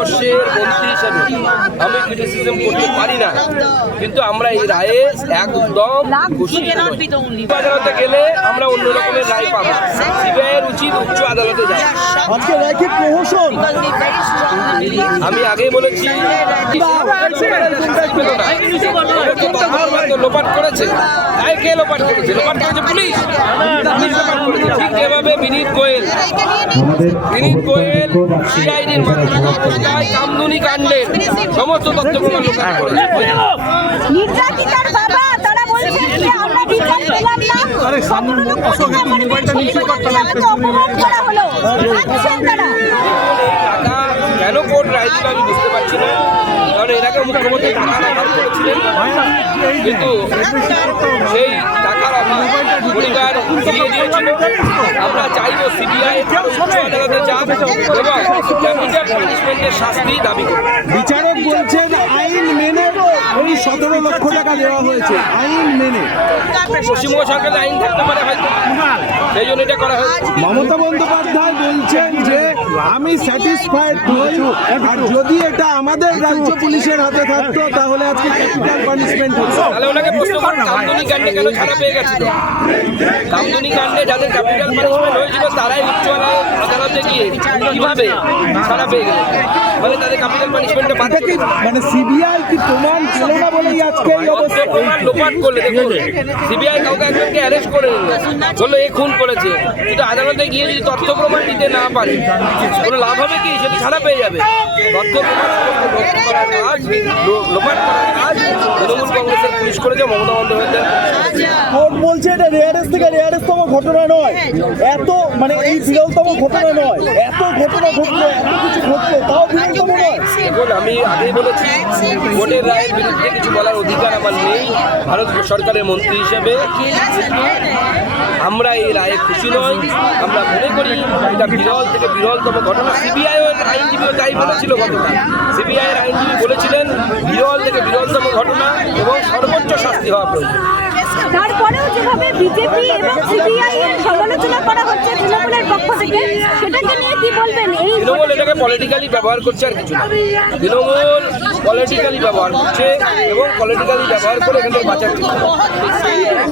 ভারতবর্ষের মন্ত্রী হিসাবে আমি ক্রিটিসিজম করতে পারি না। কিন্তু আমরা এই রায়ে একদম খুশি গেলে আমরা অন্য রকমের রায় পাবো। উচিত উচ্চ আদালতে যাওয়া। আজকে রাখি প্রহসন। আমি আগে বলেছি লোপাট করেছে। তাই কে লোপাট করেছে? লোপাট করেছে পুলিশ। পুলিশ লোপাট করেছে। ঠিক যেভাবে বিনীত গোয়েল। বিনীত গোয়েল সিআইডির মাধ্যমে কামদুনি কাণ্ডের সমস্ত তথ্য প্রমাণ লোপাট করেছে নির্যাতিতার বাবা তারা বলছেন যে আমরা বিচার পেলাম না সম্পূর্ণ প্রতিজ্ঞা করে দিয়েছে, আমাকে অপমান করা হলো। আছেন তারা? টাকা কেন কোর্ট আমি বুঝতে পারছি না। কারণ এর আগে মুখ্যমন্ত্রী টাকা করেছিলেন। কিন্তু সেই টাকার অভাব পরিবার ফিরিয়ে দিয়েছিল। আমরা চাইব সিবিআই আদালতে যাক এবং ক্যাপিটাল পানিশমেন্টের শাস্তি দাবি করব বিচারক বলছেন সতেরো লক্ষ টাকা দেওয়া হয়েছে। আইন মেনে। পশ্চিমবঙ্গ সরকারের আইন থাকতে পারে হয়তো। সেই জন্য এটা করা হয়েছে। মমতা বন্দ্যোপাধ্যায় বলছেন যে আমি স্যাটিসফাইড নই। আর যদি এটা আমাদের রাজ্য পুলিশের হাতে থাকতো তাহলে আজকে ক্যাপিটাল পানিশমেন্ট হতো। তাহলে ওনাকে প্রশ্ন করুন কামদুনি কাণ্ডে কেন ছাড়া পেয়ে গেছিল? কামদুনি কাণ্ডে যাদের ক্যাপিটাল পানিশমেন্ট হয়েছিল তারাই উচ্চ আদালত- গিয়ে কীভাবে ছাড়া পেয়ে গেল? মানে তাদের ক্যাপিটাল পানিশমেন্টটা মানে সিবিআই কি প্রমাণ ছিল না বলেই আজকে এই অবস্থা। লোপাট করলে দেখুন সিবিআই কাউকে একজনকে অ্যারেস্ট করে নিল। বলল এ খুন করেছে। কিন্তু আদালতে গিয়ে যদি তথ্য প্রমাণ দিতে না পারে কোনো লাভ হবে কি? সেটা ছাড়া পেয়ে যাবে। তথ্য প্রমাণ লোপাট করার কাজ তৃণমূল কংগ্রেসের পুলিশ করেছে মমতা বন্দ্যোপাধ্যায় কোর্ট বলছে এটা রেয়ারেস্ট থেকে রেয়ারেস্টতম ঘটনা নয়। এত মানে এই বিরলতম ঘটনা নয়। এত ঘটনা ঘটলো, এত কিছু ঘটলো, তাও বিরলতম নয়। দেখুন, আমি আগেই বলেছি, কোর্টের রায়ের বিরুদ্ধে কিছু বলার অধিকার আমার নেই। ভারত সরকারের মন্ত্রী হিসেবে আমরা এই রায়ে খুশি নই। আমরা মনে করি এটা বিরল থেকে বিরলতম ঘটনা। সিবিআই আইনজীবীও তাই বলেছিল ঘটনা সিবিআই এর আইনজীবী বলেছিলেন, বিরল থেকে বিরলতম ঘটনা এবং সর্বোচ্চ শাস্তি হওয়া প্রয়োজন। তারপরেও যেভাবে বিজেপি এবং সিবিআই এর সমালোচনা করা হচ্ছে তৃণমূলের পক্ষ থেকে সেটাকে নিয়ে কি বলবেন এই তৃণমূল এটাকে পলিটিক্যালি ব্যবহার করছে আর কিছু না তৃণমূল পলিটিক্যালি ব্যবহার করছে এবং পলিটিক্যালি ব্যবহার করে এখান থেকে বাঁচার চেষ্টা।